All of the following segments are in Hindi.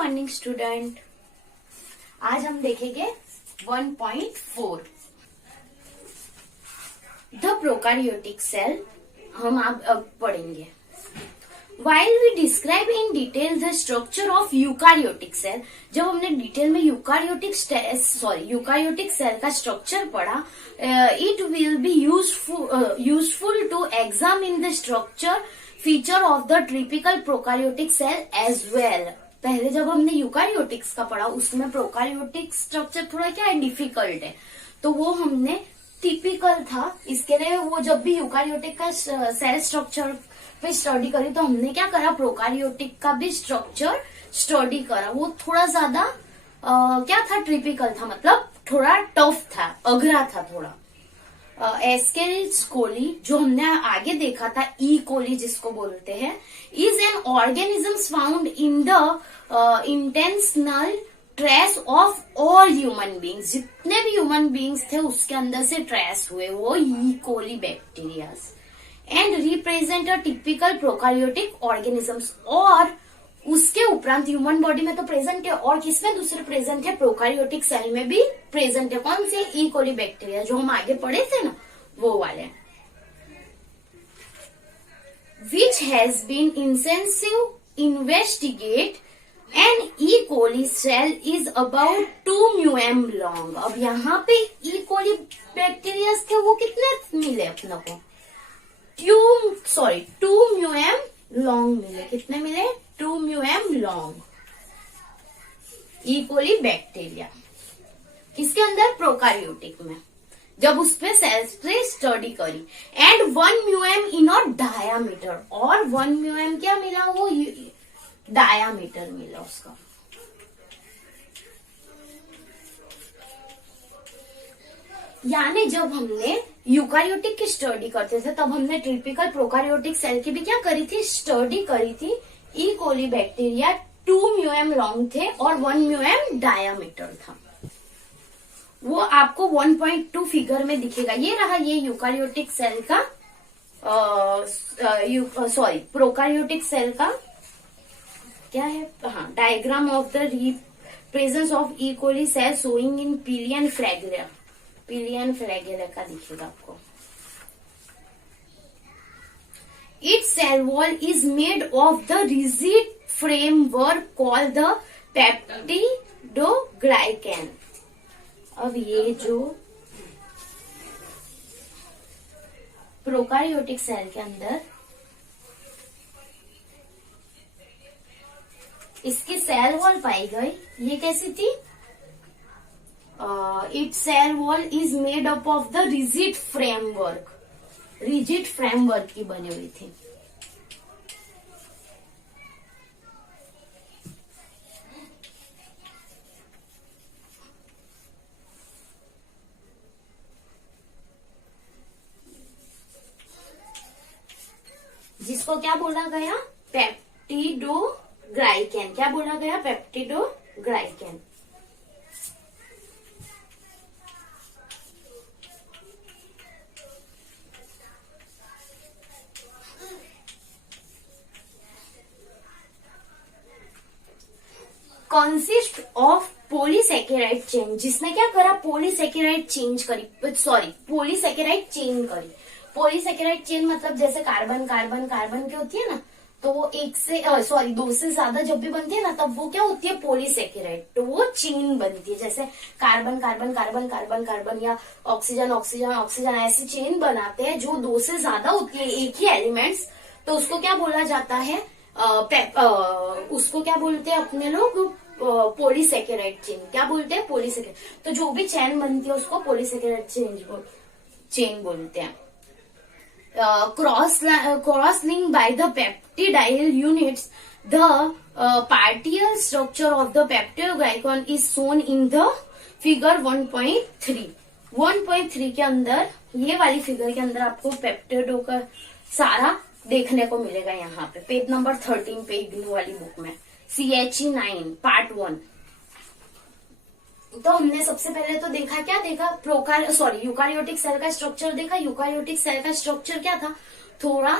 Morning student. आज हम देखेंगे 1.4 द प्रोकैरियोटिक सेल। हम अब पढ़ेंगे। While we describe in detail the structure of eukaryotic cell, जब हमने डिटेल में यूकारियोटिक सेल का स्ट्रक्चर पढ़ा, it will be useful to examine the structure feature of the typical prokaryotic cell as well। पहले जब हमने यूकारियोटिक्स का पढ़ा उसमें प्रोकैरियोटिक स्ट्रक्चर थोड़ा क्या है, डिफिकल्ट है, तो वो हमने टिपिकल था। इसके लिए वो जब भी यूकारियोटिक का सेल स्ट्रक्चर पे स्टडी करी तो हमने क्या करा, प्रोकैरियोटिक का भी स्ट्रक्चर स्टडी करा। वो थोड़ा ज्यादा क्या था, ट्रिपिकल था, मतलब थोड़ा टफ था, अघरा था थोड़ा। एस्केरिच कोली जो हमने आगे देखा था, ई कोली जिसको बोलते हैं, is an organism found in the intentional trace of all human beings. जितने भी ह्यूमन बींग्स थे उसके अंदर से ट्रेस हुए वो E coli bacterias and represent a typical prokaryotic organisms. और उसके उपरांत ह्यूमन बॉडी में तो प्रेजेंट है, और किसमें दूसरे प्रेजेंट है, प्रोकैरियोटिक सेल में भी प्रेजेंट है। कौन से, ई कोली बैक्टीरिया, जो हम आगे पढ़े थे ना वो वाले। Which has been intensive investigate an E coli cell is about 2 म्यूएम लॉन्ग। अब यहाँ पे ई कोली बैक्टीरिया थे, वो कितने मिले अपने को, 2 म्यूएम लॉन्ग मिले। कितने मिले, 2 म्यूएम लॉन्ग ई कोली बैक्टीरिया। किसके अंदर, प्रोकैरियोटिक में, जब उस पे सेल्स पे स्टडी करी। एंड 1 म्यूएम इन अ डायामीटर, और 1 म्यूएम क्या मिला, वो डायामीटर मिला उसका। यानी जब हमने यूकारियोटिक की स्टडी करते थे तब हमने टिपिकल प्रोकैरियोटिक सेल की भी क्या करी थी, स्टडी करी थी। ई कोली बैक्टीरिया 2 म्यूएम लॉन्ग थे और 1 म्यूएम डायामीटर था। वो आपको 1.2 फिगर में दिखेगा। ये रहा ये यूकारियोटिक सेल का प्रोकैरियोटिक सेल का क्या है, हाँ, diagram of the presence of E coli cell showing in pili and flagella. Pili and flagella का दिखेगा आपको। Its cell wall is made of the rigid framework called the peptidoglycan. अब ये जो प्रोकैरियोटिक सेल के अंदर इसकी सेल वॉल पाई गई, ये कैसी थी, it's cell wall is made up of the rigid framework. Rigid framework की बनी हुई थी। जिसको क्या बोला गया, पेप्टिडोग्लाइकैन। क्या बोला गया, पेप्टिडोग्लाइकैन। कंसिस्ट ऑफ पॉलीसेकेराइड चेन, जिसने क्या करा, पॉलीसेकेराइड चेन करी। पॉलीसेकेराइड चेन मतलब जैसे कार्बन कार्बन कार्बन की होती है ना, तो वो 2 से ज्यादा जब भी बनती है ना तब वो क्या होती है, पॉलीसेकेराइड। तो वो चेन बनती है, जैसे carbon carbon carbon carbon carbon या ऑक्सीजन ऑक्सीजन ऑक्सीजन, ऐसी चेन बनाते हैं जो 2 से ज्यादा होती है एक ही एलिमेंट्स। तो उसको क्या बोला जाता है, उसको क्या बोलते हैं अपने लोग, पॉलीसेकेराइड चेन। क्या बोलते हैं, पॉलीसेकेराइड। तो जो भी चेन बनती है उसको पॉलीसेकेराइड चेन बोलते हैं। Cross link by the peptidyl units, the particle structure of the peptidoglycan is shown in the figure 1.3। 1.3 के अंदर, ये वाली फिगर के अंदर आपको पेप्टिडो का सारा देखने को मिलेगा। यहाँ पे पेज नंबर 13 पे इग्नू वाली बुक में, CHE9 पार्ट 1। तो हमने सबसे पहले तो देखा, क्या देखा, यूकारियोटिक सेल का स्ट्रक्चर देखा। यूकारियोटिक सेल का स्ट्रक्चर क्या था, थोड़ा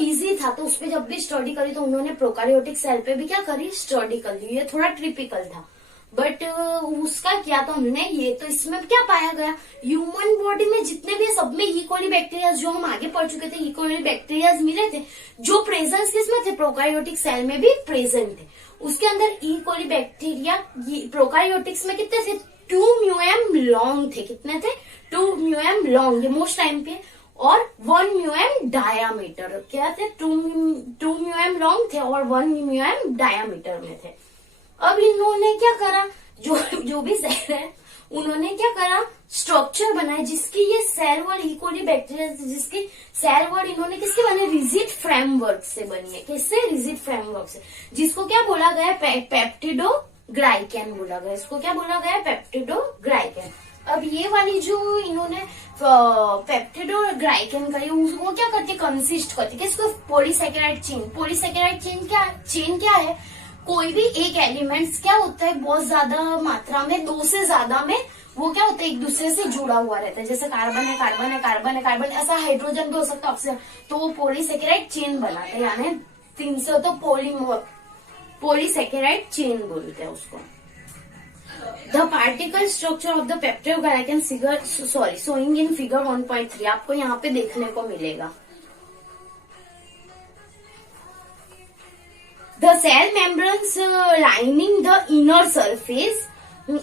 इजी था, तो उसपे जब भी स्टडी करी तो उन्होंने प्रोकारियोटिक सेल पे भी क्या करी, स्टडी कर ली। ये थोड़ा ट्रिपिकल था, बट उसका क्या तो हमने ये तो इसमें क्या पाया गया, ह्यूमन बॉडी में जितने भी सब में ई कोली बैक्टीरिया जो हम आगे पढ़ चुके थे, ई कोली बैक्टीरिया मिले थे जो प्रेजेंस किसमें थे, प्रोकारियोटिक सेल में भी प्रेजेंट थे। उसके अंदर ई कोली बैक्टीरिया प्रोकारियोटिक्स में कितने थे, 2 म्यूएम लॉन्ग थे। कितने थे, 2 म्यूएम लॉन्ग, ये मोस्ट टाइम पे, और 1 म्यूएम डायामीटर। क्या थे, 2 म्यूएम लॉन्ग थे और 1 म्यूएम डायामीटर में थे। अब इन्होंने क्या करा, जो भी सेल है उन्होंने क्या करा, स्ट्रक्चर बनाए जिसकी ये cell Wall E coli bacteria जिसकी सेल वॉल इन्होंने किसके बने, रिजिड फ्रेमवर्क से बनी है। किससे, रिजिड फ्रेमवर्क से, जिसको क्या बोला गया, पेप्टिडोग्लाइकैन बोला गया। इसको क्या बोला गया, पेप्टिडोग्लाइकैन। अब ये वाली जो इन्होंने पेप्टिडोग्लाइकैन करी, वो क्या करती है, कंसिस्ट करती है किसको, पॉलीसैकेराइड चेन। पॉलीसैकेराइड चेन क्या है, कोई भी एक एलिमेंट्स क्या होता है, बहुत ज्यादा मात्रा में, 2 से ज्यादा में, वो क्या होता है, एक दूसरे से जुड़ा हुआ रहता है। जैसे कार्बन है, कार्बन है, कार्बन है, कार्बन, ऐसा हाइड्रोजन भी हो सकता है, ऑक्सीजन, तो वो पॉलीसैकेराइड चेन बनाते हैं, यानी 300 तो पॉलीसैकेराइड चेन बोलते हैं उसको। The particle structure of the peptidoglycan showing in figure 1.3 आपको यहाँ पे देखने को मिलेगा। The cell membranes lining the inner surface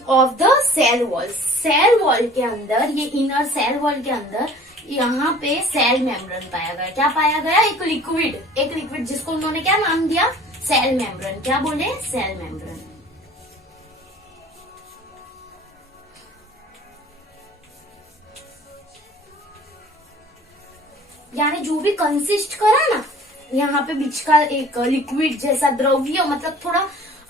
of the cell wall. Cell wall के अंदर, ये इनर सेल वॉल के अंदर यहाँ पे सेल मेम्ब्रेन पाया गया। क्या पाया गया, एक लिक्विड जिसको उन्होंने क्या नाम दिया, सेल मेम्ब्रेन। क्या बोले, सेल मेम्ब्रेन। यानी जो भी कंसिस्ट करा ना, यहाँ पे बीच का एक लिक्विड जैसा द्रव्य, मतलब थोड़ा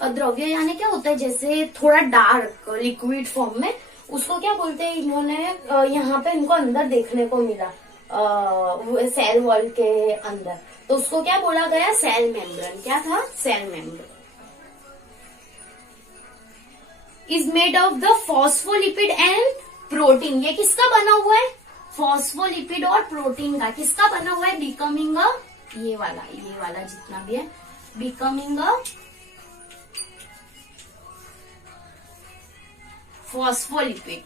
द्रव्य यानी क्या होता है, जैसे थोड़ा डार्क लिक्विड फॉर्म में, उसको क्या बोलते हैं, इन्होंने यहाँ पे इनको अंदर देखने को मिला सेल वॉल के अंदर, तो उसको क्या बोला गया, सेल मेम्ब्रेन। क्या था, cell membrane. Is made of the phospholipid and protein. ये किसका बना हुआ है, फॉस्फोलिपिड और प्रोटीन का। किसका बना हुआ है, बिकमिंग अ, ये वाला जितना भी है, becoming a phospholipid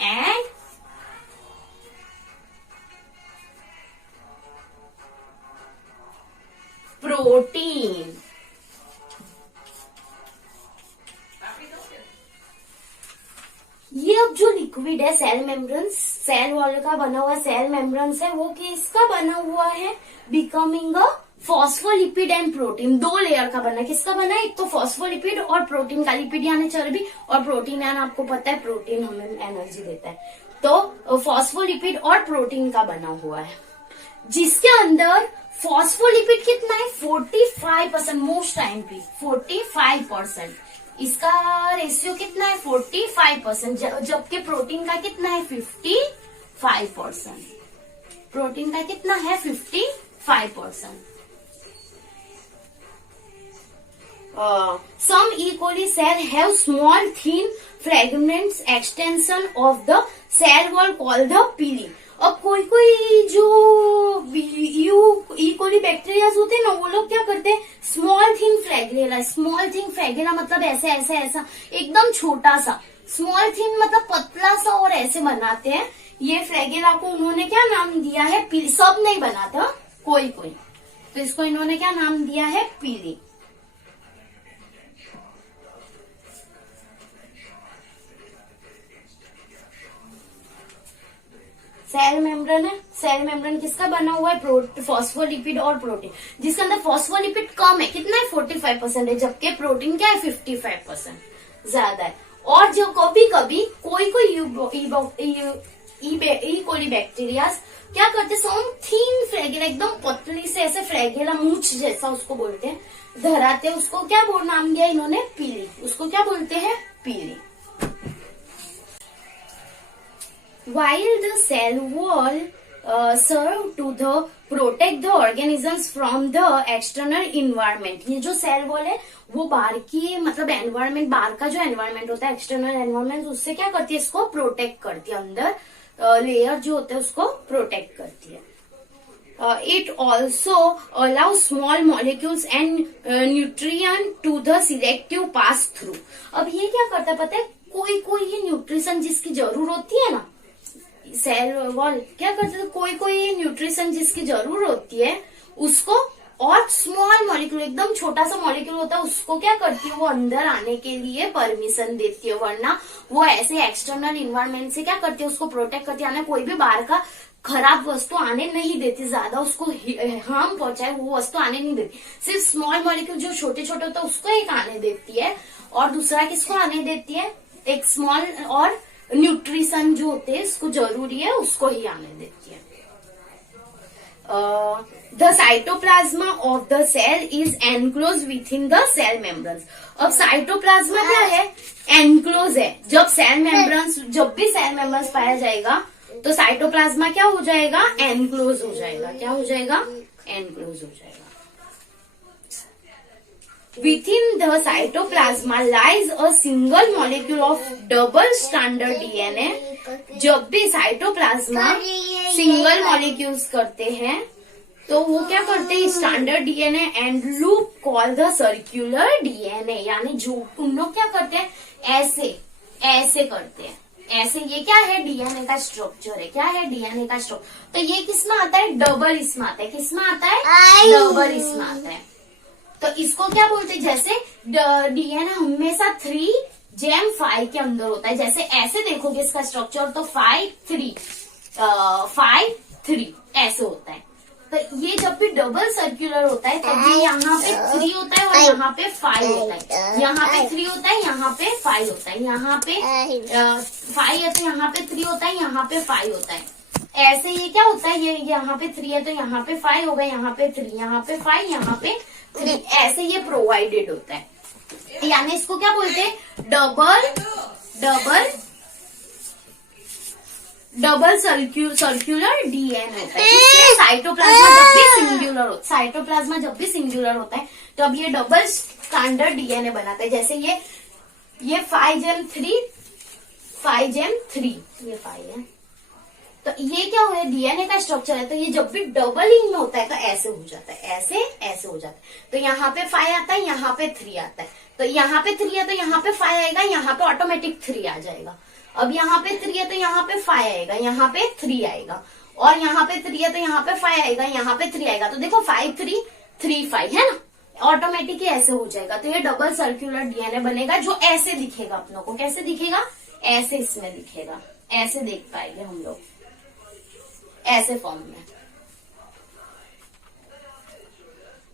and protein. ये अब जो लिक्विड है सेल मेम्ब्रेन, सेल वॉल का बना हुआ सेल मेम्ब्रेन है, वो किसका बना हुआ है, becoming a phospholipid and protein. 2 layer का बना है। किसका बना है, एक तो फॉस्फोलिपिड और प्रोटीन का। लिपिड यानी चर्बी और प्रोटीन यानी आपको पता है प्रोटीन हमें एनर्जी देता है, तो फॉस्फोलिपिड और प्रोटीन का बना हुआ है, जिसके अंदर फॉस्फोलिपिड कितना है, 45%, मोस्ट टाइम पे 45%। इसका रेशियो कितना है, 45%, जबकि प्रोटीन का कितना है, 55%। प्रोटीन का कितना है, 55%। Some E. coli cell have small thin fragments extension of the cell wall called the pili. अब कोई जो ई कोली बैक्टीरिया होते हैं ना, वो लोग क्या करते हैं, स्मॉल थिन फ्लैगेला मतलब ऐसा एकदम छोटा सा, स्मॉल थिन मतलब पतला सा, और ऐसे बनाते हैं। ये फ्लैगेला को उन्होंने क्या नाम दिया है, पीली। सब नहीं बनाता, कोई तो इसको इन्होंने क्या नाम दिया है, पीली। सेल मेम्ब्रेन है, सेल मेम्ब्रेन किसका बना हुआ है, फॉस्फोलिपिड और प्रोटीन, जिसके अंदर फॉस्फोलिपिड कम है, कितना है, 45% है, जबकि प्रोटीन क्या है, 55% ज्यादा है। और जो कभी कभी कोई ई कोली बैक्टीरिया क्या करते, सम थिन फ्लैगेला, एकदम पतली से ऐसे फ्लैगेला मूंछ जैसा उसको बोलते हैं, धराते, उसको क्या नाम दिया इन्होंने, पीली। उसको क्या बोलते हैं, पीली। While the cell wall serve to the protect the organisms from the external environment. ये जो सेल वॉल है वो बाहर की मतलब एनवायरमेंट, बाहर का जो एनवायरमेंट होता है एक्सटर्नल एनवायरमेंट, उससे क्या करती है, इसको प्रोटेक्ट करती है, अंदर लेयर जो होते हैं उसको प्रोटेक्ट करती है। It also allows small molecules and nutrient to the selective pass through। अब ये क्या करता है पता है, कोई कोई ये न्यूट्रिशन जिसकी जरूरत होती है ना, सेल वॉल क्या करते हैं, कोई कोई न्यूट्रिशन जिसकी जरूरत होती है उसको, और स्मॉल मॉलिक्यूल एकदम छोटा सा मॉलिक्यूल होता है उसको क्या करती है, वो अंदर आने के लिए परमिशन देती है, वरना वो ऐसे एक्सटर्नल इन्वायरमेंट से क्या करती है, उसको प्रोटेक्ट करती है, कोई भी बाहर का खराब वस्तु आने नहीं देती, ज्यादा उसको हार्म पहुंचाए वो वस्तु आने नहीं देती। सिर्फ स्मॉल मॉलिक्यूल जो छोटे छोटे होता है उसको एक आने देती है, और दूसरा किसको आने देती है, एक स्मॉल और न्यूट्रिशन जो होते हैं इसको जरूरी है उसको ही आने देती है। The cytoplasm of the cell is enclose within the cell membranes. अब साइटोप्लाज्मा क्या है, एनक्लोज है। जब सेल मेम्ब्रेन्स, जब भी सेल मेम्ब्रेन्स पाया जाएगा तो साइटोप्लाज्मा क्या हो जाएगा, एनक्लोज हो जाएगा। क्या हो जाएगा, एनक्लोज हो जाएगा। Within the cytoplasma lies a single molecule of double stranded DNA। जब भी साइटोप्लाज्मा सिंगल मॉलिक्यूल्स करते हैं तो वो क्या करते हैं, standard DNA and loop call the circular DNA. यानी जो उन लोग क्या करते हैं, ऐसे ऐसे करते हैं, ऐसे। ये क्या है, डीएनए का स्ट्रक्चर है। क्या है, डीएनए का स्ट्रक्चर। तो ये किसमें आता है, डबल इसमें आता है। किसमें आता है, डबल इसमें आता है। तो इसको क्या बोलते हैं, जैसे डीएनए हमेशा 3' के अंदर होता है। जैसे ऐसे देखोगे इसका स्ट्रक्चर तो 5'3", 5'3" ऐसे होता है। तो ये जब भी डबल सर्कुलर होता है तब ये यहाँ पे 3 होता है और यहाँ पे 5 होता है। यहाँ पे 3 होता है, यहाँ पे 5 होता है। यहाँ पे 5 है तो यहाँ पे 3 होता है, यहाँ पे 5 होता है। ऐसे ये क्या होता है, ये यहाँ पे 3 है तो यहाँ पे 5 होगा, यहाँ पे 3, यहाँ पे 5, यहाँ पे 3, ऐसे ये प्रोवाइडेड होता है। यानी इसको क्या बोलते हैं, डबल सर्क्यूलर डीएनए होता है। साइटोप्लाज्मा जब भी सिंगुलर होता है, साइटोप्लाज्मा जब भी सिंगुलर होता है तो अब ये डबल स्टैंडर्ड डीएनए बनाता है। जैसे ये 5'3", ये 5 है। तो ये क्या हुआ, डीएनए का स्ट्रक्चर है। तो ये जब भी डबलिंग में होता है तो ऐसे हो जाता है, ऐसे हो जाता है। तो यहाँ पे 5 आता है, यहाँ पे 3 आता है। तो यहाँ पे 3 है तो यहाँ पे 5 आएगा, यहाँ पे ऑटोमेटिक 3 आ जाएगा। अब यहाँ पे 3 है तो यहाँ पे 5 आएगा, यहाँ पे 3 आएगा। और यहाँ पे 3 है तो यहाँ पे 5 आएगा, यहाँ पे 3 आएगा। तो देखो 5 3 3 5 है ना, ऑटोमेटिक ऐसे हो जाएगा। तो ये डबल सर्क्यूलर डीएनए बनेगा जो ऐसे दिखेगा अपनों को। कैसे दिखेगा, ऐसे इसमें दिखेगा, ऐसे देख पाएंगे हम लोग, ऐसे फॉर्म में।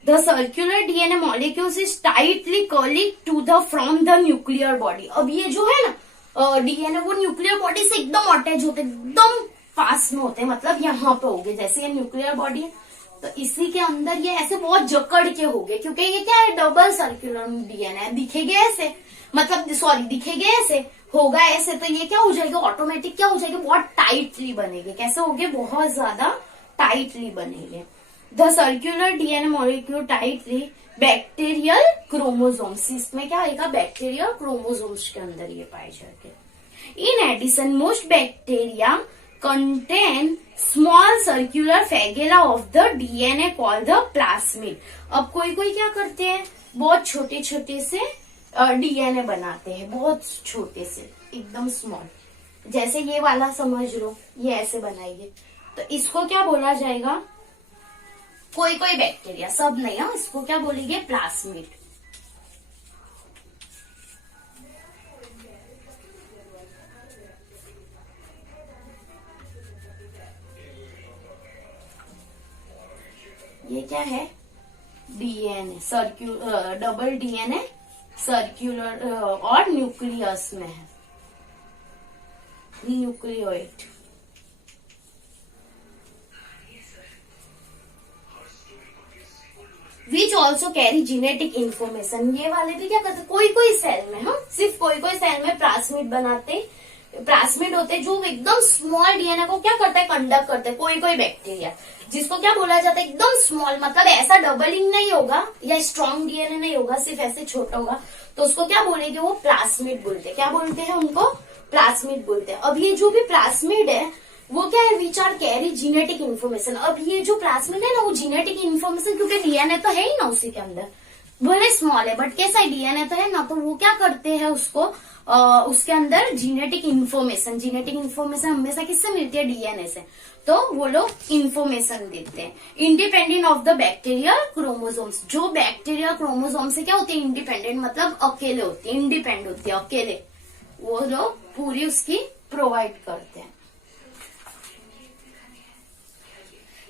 The circular DNA molecules is tightly curling to the from the nuclear body। अब ये जो है ना डीएनए वो न्यूक्लियर बॉडी से एकदम अटैच होते हैं, एकदम पास में होते हैं, मतलब यहाँ पे हो गए। जैसे ये न्यूक्लियर बॉडी है तो इसी के अंदर ये ऐसे बहुत जकड़ के हो गए, क्योंकि ये क्या है, डबल सर्कुलर डीएनए। दिखेगे ऐसे, मतलब सॉरी दिखेगे ऐसे, होगा ऐसे। तो ये क्या हो जाएगा, ऑटोमेटिक क्या हो जाएगा, बहुत टाइटली बनेंगे। कैसे होंगे, बहुत ज्यादा टाइटली बनेंगे। The circular DNA molecule tightly bacterial chromosomes, इसमें क्या आएगा, बैक्टीरियल क्रोमोसोम्स के अंदर ये पाए जाते। In addition most bacteria contain small circular flagella of the DNA called the plasmid. अब कोई कोई क्या करते हैं, बहुत छोटे छोटे से डीएनए बनाते हैं, बहुत छोटे से, एकदम स्मॉल। जैसे ये वाला समझ लो, ये ऐसे बनाइए तो इसको क्या बोला जाएगा, कोई कोई बैक्टीरिया, सब नहीं है, इसको क्या बोलेंगे, प्लास्मिड। ये क्या है, डीएनए डबल डीएनए सर्क्यूलर और न्यूक्लियस में है, nucleoid. Which also carry genetic information. ये वाले भी क्या करते, कोई कोई सेल में, हम सिर्फ कोई कोई सेल में प्लास्मिड बनाते, प्लाज्मिड होते हैं जो एकदम स्मॉल डीएनए को क्या करता है, कंडक्ट करते हैं। कोई कोई बैक्टीरिया जिसको क्या बोला जाता है, एकदम स्मॉल, मतलब ऐसा डबलिंग नहीं होगा या स्ट्रॉन्ग डीएनए नहीं होगा, सिर्फ ऐसे छोटा होगा, तो उसको क्या बोलेंगे, वो प्लाज्मिड बोलते हैं। क्या बोलते हैं उनको, प्लाज्मिड बोलते हैं। अब ये जो भी प्लाज्मिड है वो क्या है, which are carry genetic information. अब ये जो प्लाज्मिड है ना, वो जीनेटिक इन्फॉर्मेशन, क्योंकि डीएनए तो है ही ना उसी के अंदर, भले स्मॉल है बट कैसा डीएनए तो है ना, तो वो क्या करते हैं उसको उसके अंदर जीनेटिक इन्फॉर्मेशन हमेशा किससे मिलती है, डीएनए से, तो वो लोग इन्फॉर्मेशन देते हैं। Independent of the bacterial chromosomes, जो बैक्टीरियल क्रोमोसोम से क्या होते हैं, इंडिपेंडेंट मतलब अकेले होते हैं, इंडिपेंडेंट होते हैं अकेले, वो लोग पूरी उसकी प्रोवाइड करते हैं।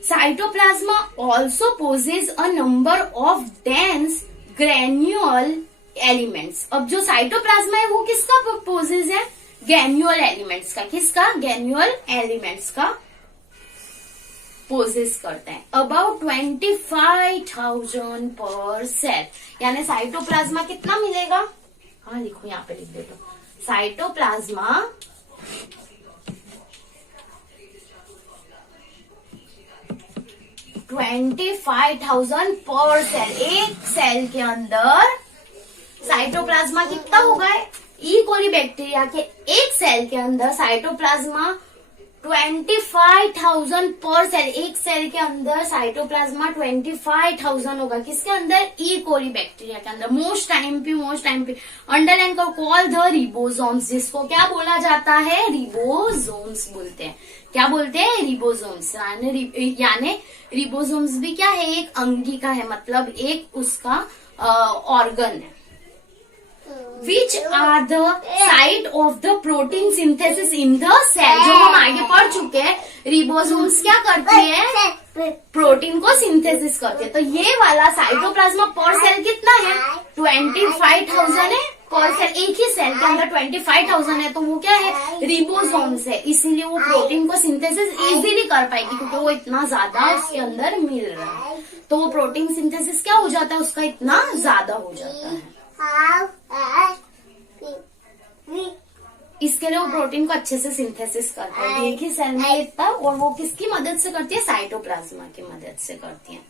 Cytoplasm also possess a number of dense granule elements. अब जो साइटोप्लाज्मा है वो किसका पोजेज है, ग्रेन्यूल एलिमेंट्स का। किसका, ग्रेन्यूल एलिमेंट्स का पोजेस करते हैं। अबाउट 25,000 पर सेल, यानी साइटोप्लाज्मा कितना मिलेगा, हाँ लिखो यहाँ पे लिख देता हूँ, साइटोप्लाज्मा 25,000 पर सेल। एक सेल के अंदर साइटोप्लाज्मा कितना होगा, ई कोली बैक्टीरिया के एक सेल के अंदर साइटोप्लाज्मा 25,000 पर सेल। एक सेल के अंदर साइटोप्लाज्मा 25,000 होगा, किसके अंदर, ई कोली बैक्टीरिया के अंदर। मोस्ट टाइम पे अंडरलाइन को कॉल द रिबोसोम्स, जिसको क्या बोला जाता है, रिबोसोम्स बोलते हैं। क्या बोलते हैं, रिबोसोम्स। यानी रिबोसोम्स भी क्या है, एक अंगिका है, मतलब एक उसका ऑर्गन है। Which are the site of the protein synthesis in the cell? जो हम आगे पढ़ चुके हैं, रिबोसोम्स क्या करते हैं, प्रोटीन को सिंथेसिस करते हैं। तो ये वाला साइटोप्लाज्मा पर सेल कितना है, 25,000 है पर सेल। एक ही सेल के अंदर 25,000 है, तो वो क्या है, रिबोसोम्स है, इसीलिए वो प्रोटीन को सिंथेसिस इजीली कर पाएगी, क्योंकि वो इतना ज्यादा उसके अंदर मिल रहा है। तो वो प्रोटीन सिंथेसिस क्या हो जाता है, उसका इतना ज्यादा हो जाता है, इसके लिए वो प्रोटीन को अच्छे से सिंथेसिस करता है एक ही सेल में इतना। और वो किसकी मदद से करती है, साइटोप्लाज्मा की मदद से करती है।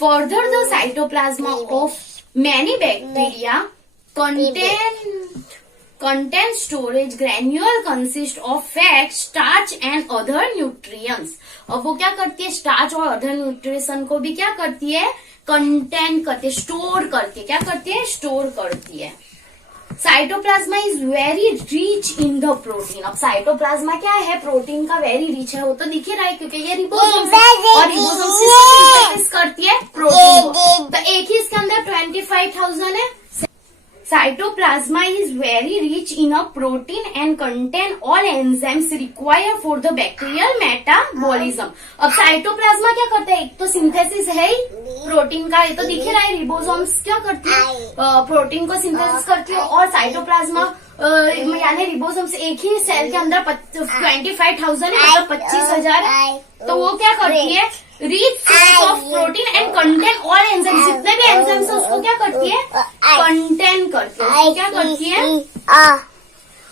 Further the cytoplasm of many bacteria contain storage granule consist of fat, starch and other nutrients। अब वो क्या करती है, स्टार्च और अदर न्यूट्रिशन को भी क्या करती है, कंटेन करती है, स्टोर करती है। क्या करती है, स्टोर करती है। Cytoplasm is very rich in the protein. अब साइटोप्लाज्मा क्या है, प्रोटीन का वेरी रिच है, वो तो दिख ही रहा है, क्योंकि ये रिबोसोम और रिबोसोम सिंथेसिस करती है प्रोटीन को। तो एक ही इसके अंदर 25,000 है। Cytoplasma is very rich in a protein and contain all enzymes required for the bacterial metabolism। अब साइटोप्लाज्मा क्या करता है, एक तो सिंथेसिस है ही प्रोटीन का, ये तो दिख ही रहा है। रिबोसोम्स क्या करती है, प्रोटीन को सिंथेसिस करती है, और साइटोप्लाज्मा यानी रिबोसोम्स एक ही सेल के अंदर 25,000 है, मतलब 25,000 है। तो वो क्या करती है, rich source of protein and contain all enzymes, जितने भी एंजाइम्स है उसको क्या करती है, कंटेन करती है। क्या करती है,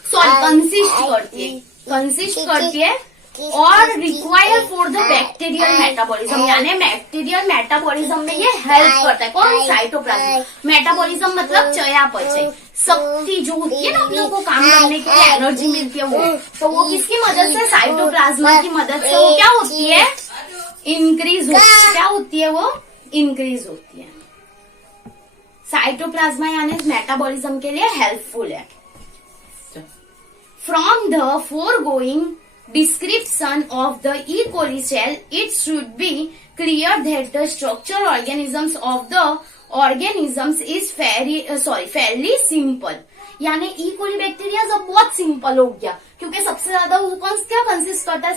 सॉरी कंसिस्ट करती है और require for the bacterial metabolism, यानी बैक्टीरियल मेटाबॉलिज्म में ये हेल्प करता है। कौन, साइटोप्लाज्म। मेटाबॉलिज्म मतलब चयापचय, शक्ति जो होती है ना हम लोग को काम करने के लिए एनर्जी मिलती है, वो तो वो किसकी मदद से, साइटोप्लाज्मा की मदद से वो क्या होती है, इंक्रीज होती है। क्या होती है, वो इंक्रीज होती है। साइटोप्लाज्मा यानी मेटाबॉलिज्म के लिए हेल्पफुल है। From the foregoing description of the E. coli cell, it should be clear that the structural organisms of the organisms is fairly simple। यानी ई कोली बैक्टीरिया अब बहुत सिंपल हो गया, क्योंकि सबसे ज्यादा वो क्या कंसिस्ट करता है,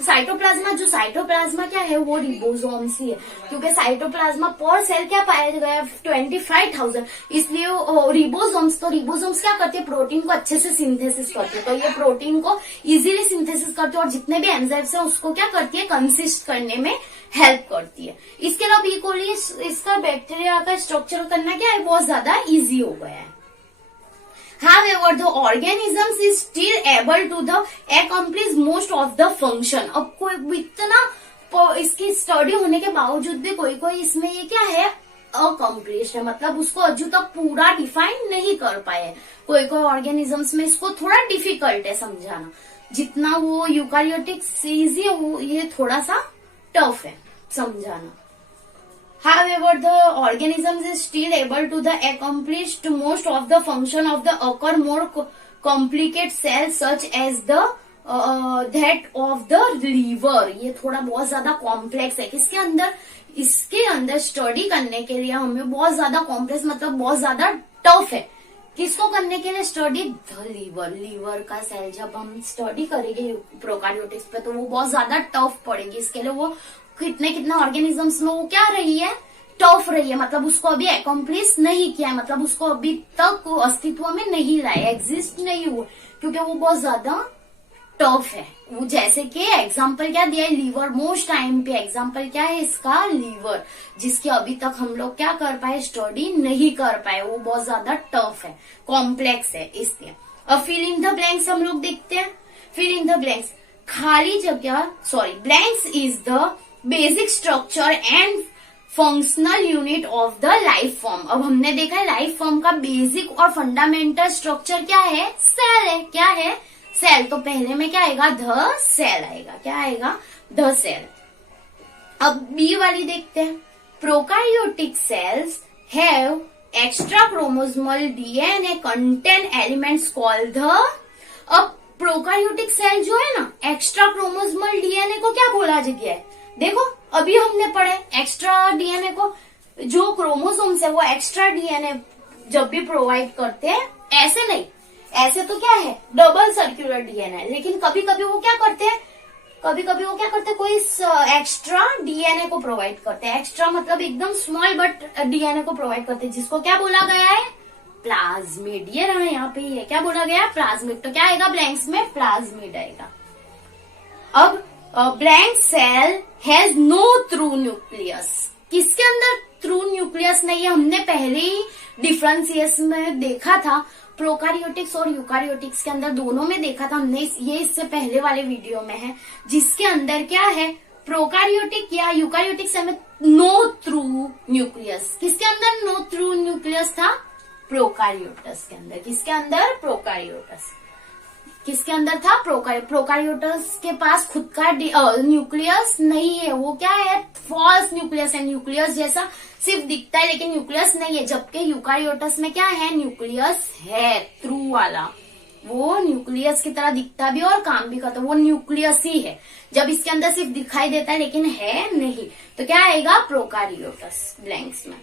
साइटोप्लाज्मा। जो साइटोप्लाज्मा क्या है, वो रिबोसोम्स ही है, क्योंकि साइटोप्लाज्मा पर सेल क्या पाया गया, 25,000, इसलिए रिबोसोम्स। तो रिबोसोम्स क्या करते हैं, प्रोटीन को अच्छे से सिंथेसिस करते हैं, तो ये प्रोटीन को इजीली सिंथेसिस करते हैं, और जितने भी एंजाइम्स है उसको क्या करती है, कंसिस्ट करने में हेल्प करती है। इसके अलावा ई कोली इसका बैक्टीरिया का स्ट्रक्चर करना क्या है, बहुत ज्यादा इजी हो गया है। However, the organisms is still able to the accomplish most of the function. अब कोई इतना इसकी स्टडी होने के बावजूद भी कोई इसमें ये क्या है, अकम्प्लिश है, मतलब उसको अजू तक पूरा डिफाइन नहीं कर पाए। कोई ऑर्गेनिजम्स में इसको थोड़ा डिफिकल्ट है समझाना, जितना वो यूकारियोटिक से इजी है वो ये थोड़ा सा टफ है समझाना। However, the organisms is still able to the accomplish most of the function of the occur more complicated cells such as the that of the liver। ये थोड़ा बहुत ज्यादा कॉम्प्लेक्स है। इसके अंदर स्टडी करने के लिए हमें बहुत ज्यादा कॉम्प्लेक्स मतलब बहुत ज्यादा टफ है। किसको करने के लिए स्टडी? द लीवर का सेल जब हम स्टडी करेंगे प्रोकार्योटिक्स पे तो वो बहुत ज्यादा टफ पड़ेगी। इसके लिए वो कितने ऑर्गेनिजम्स में वो क्या रही है, टफ रही है, मतलब उसको अभी एकम्प्लिश नहीं किया है, मतलब उसको अभी तक अस्तित्व में नहीं लाया, एग्जिस्ट नहीं हुआ, क्योंकि वो बहुत ज्यादा टफ है। वो जैसे कि एग्जाम्पल क्या दिया है, लीवर। मोस्ट टाइम पे एग्जाम्पल क्या है इसका, लीवर, जिसकी अभी तक हम लोग क्या कर पाए, स्टडी नहीं कर पाए, वो बहुत ज्यादा टफ है, कॉम्प्लेक्स है इसलिए। अब फिल इन द ब्लैंक्स हम लोग देखते हैं। फिल इन द ब्लैंक्स, खाली जगह, sorry, blanks is the basic structure and functional unit of the life form. अब हमने देखा है लाइफ फॉर्म का बेसिक और फंडामेंटल स्ट्रक्चर क्या है, सेल है। क्या है, सेल। तो पहले में क्या आएगा, ध सेल आएगा। क्या आएगा, ध सेल। अब बी वाली देखते हैं। Prokaryotic cells have extra chromosomal DNA contain elements called the. अब प्रोकार्योटिक सेल जो है ना, एक्स्ट्रा क्रोमोसोमल डीएनए को क्या बोला गया है, देखो अभी हमने पढ़े एक्स्ट्रा डीएनए को, जो क्रोमोसोम्स है वो एक्स्ट्रा डीएनए जब भी प्रोवाइड करते हैं, ऐसे नहीं, ऐसे तो क्या है डबल सर्कुलर डीएनए, लेकिन कभी कभी वो क्या करते हैं, कोई एक्स्ट्रा डीएनए को प्रोवाइड करते हैं। एक्स्ट्रा मतलब एकदम स्मॉल बट डीएनए को प्रोवाइड करते हैं, जिसको क्या बोला गया है, प्लाज्मिड। ये रहा यहाँ पे, ये क्या बोला गया, प्लाज्मिड। तो क्या आएगा ब्लैंक्स में, प्लाज्मिड आएगा। अब blank cell has no true nucleus. किसके अंदर थ्रू न्यूक्लियस नहीं है, हमने पहले ही डिफरेंशिएशन में देखा था, प्रोकार्योटिक्स और यूकार्योटिक्स के अंदर दोनों में देखा था हमने। ये इससे पहले वाले वीडियो में है, जिसके अंदर क्या है, प्रोकार्योटिक या यूकार्योटिक्स में नो थ्रू न्यूक्लियस। किसके अंदर नो थ्रू न्यूक्लियस था, प्रोकार्योटस के अंदर। किसके अंदर, प्रोकार्योटस। किसके अंदर था, प्रोकार्योटस के पास खुद का न्यूक्लियस नहीं है, वो क्या है, फॉल्स न्यूक्लियस है। न्यूक्लियस जैसा सिर्फ दिखता है लेकिन न्यूक्लियस नहीं है, जबकि यूकार्योटस में क्या है, न्यूक्लियस है, थ्रू वाला। वो न्यूक्लियस की तरह दिखता भी और काम भी करता, वो न्यूक्लियस ही है, जब इसके अंदर सिर्फ दिखाई देता है लेकिन है नहीं। तो क्या आएगा, प्रोकार्योटस ब्लैंक्स में।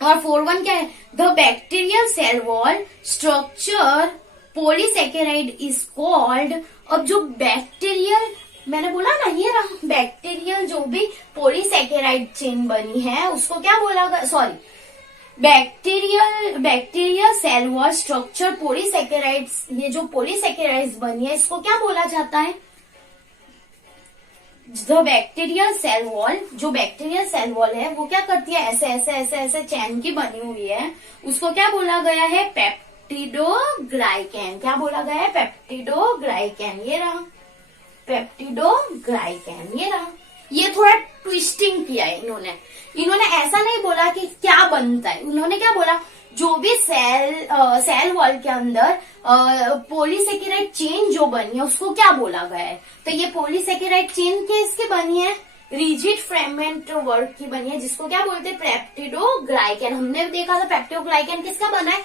और 4.1 क्या है, the bacterial cell wall structure polysaccharide is called. अब जो बैक्टीरियल, मैंने बोला ना ये रहा, बैक्टीरियल जो भी पॉलीसेकेराइड चेन बनी है उसको क्या बोला गया, sorry, bacterial cell wall structure polysaccharides, ये जो पॉलीसेकेराइड्स बनी है इसको क्या बोला जाता है, द बैक्टीरियल सेल वॉल। जो बैक्टीरियल सेल वॉल है वो क्या करती है, ऐसे ऐसे ऐसे ऐसे चैन की बनी हुई है, उसको क्या बोला गया है, पेप्टिडोग्लाइकैन। क्या बोला गया है, पेप्टिडोग्लाइकैन। ये रहा पेप्टिडोग्लाइकैन, ये रहा। ये थोड़ा ट्विस्टिंग किया है इन्होंने ऐसा नहीं बोला कि क्या बनता है, उन्होंने क्या बोला, जो भी सेल वॉल के अंदर पॉलीसेकेराइड चेन जो बनी है उसको क्या बोला गया है। तो ये पॉलीसेकेराइड चेन किसकी बनी है, रिजिड फ्रेगमेंट वर्क की बनी है, जिसको क्या बोलते हैं, पेप्टिडोग्लाइकैन। हमने देखा था पेप्टिडोग्लाइकैन किसका बना है,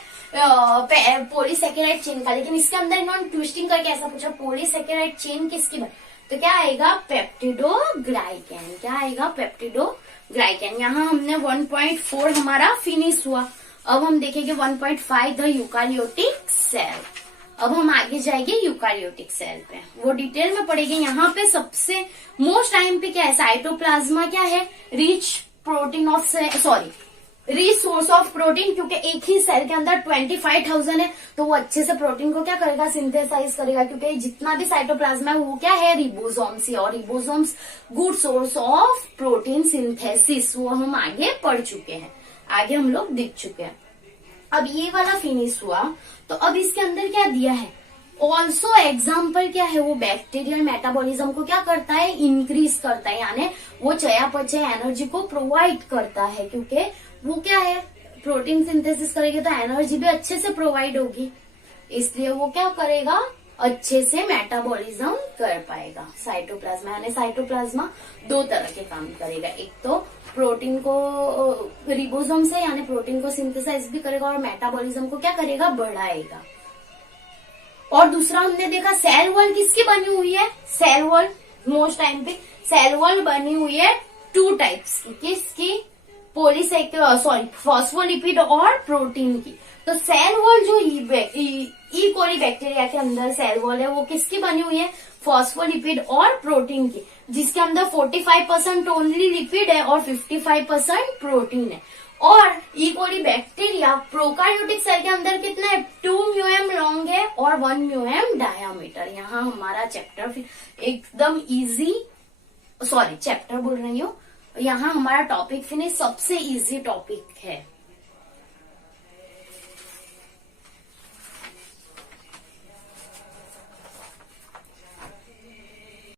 पॉलीसेकेराइड चेन का, लेकिन इसके अंदर इन्होंने ट्विस्टिंग करके ऐसा पूछा, पॉलीसेकेराइड चेन किसकी बनी, तो क्या आएगा, पेप्टिडोग्लाइकैन। क्या आएगा, पेप्टिडोग्लाइकैन। यहाँ हमने 1.4 हमारा फिनिश हुआ। अब हम देखेंगे 1.5 द यूकारियोटिक सेल। अब हम आगे जाएंगे यूकारियोटिक सेल पे, वो डिटेल में पढ़ेंगे। यहाँ पे सबसे मोस्ट टाइम पे क्या है, साइटोप्लाज्मा क्या है, rich protein of, sorry, rich source of protein, क्योंकि एक ही सेल के अंदर 25,000 है, तो वो अच्छे से प्रोटीन को क्या करेगा, सिंथेसाइज करेगा, क्योंकि जितना भी साइटोप्लाज्मा है वो क्या है, रिबोसोम्स, और ribosomes good source of protein synthesis, वो हम आगे पढ़ चुके हैं, आगे हम लोग देख चुके हैं। अब ये वाला फिनिश हुआ, तो अब इसके अंदर क्या दिया है, ऑल्सो एग्जाम्पल क्या है, वो बैक्टीरियल मेटाबॉलिज्म को क्या करता है, इंक्रीज करता है, यानी वो चयापचय एनर्जी को प्रोवाइड करता है, क्योंकि वो क्या है, प्रोटीन सिंथेसिस करेगी तो एनर्जी भी अच्छे से प्रोवाइड होगी, इसलिए वो क्या करेगा, अच्छे से मेटाबॉलिज्म कर पाएगा। साइटोप्लाज्मा यानी साइटोप्लाज्मा दो तरह के काम करेगा, एक तो प्रोटीन को रिबोसोम से यानी प्रोटीन को सिंथेसाइज भी करेगा और मेटाबॉलिज्म को क्या करेगा, बढ़ाएगा। और दूसरा हमने देखा सेल वॉल किसकी बनी हुई है, सेल वॉल मोस्ट टाइम पे सेल वॉल बनी हुई है टू टाइप्स की, किसकी, फॉस्फोलिपिड और प्रोटीन की। तो सेल वॉल जो ई कोली बैक्टीरिया के अंदर सेल वॉल है वो किसकी बनी हुई है, फॉस्फोलिपिड और प्रोटीन की, जिसके अंदर 45% ओनली लिपिड है और 55% प्रोटीन है। और ई कोली बैक्टीरिया प्रोकार्योटिक सेल के अंदर कितना है, 2 म्यूएम लॉन्ग है और 1 म्यूएम डायामीटर। यहाँ हमारा चैप्टर एकदम इजी, चैप्टर बोल रही हूँ, यहाँ हमारा टॉपिक फिनिश, सबसे इजी टॉपिक है।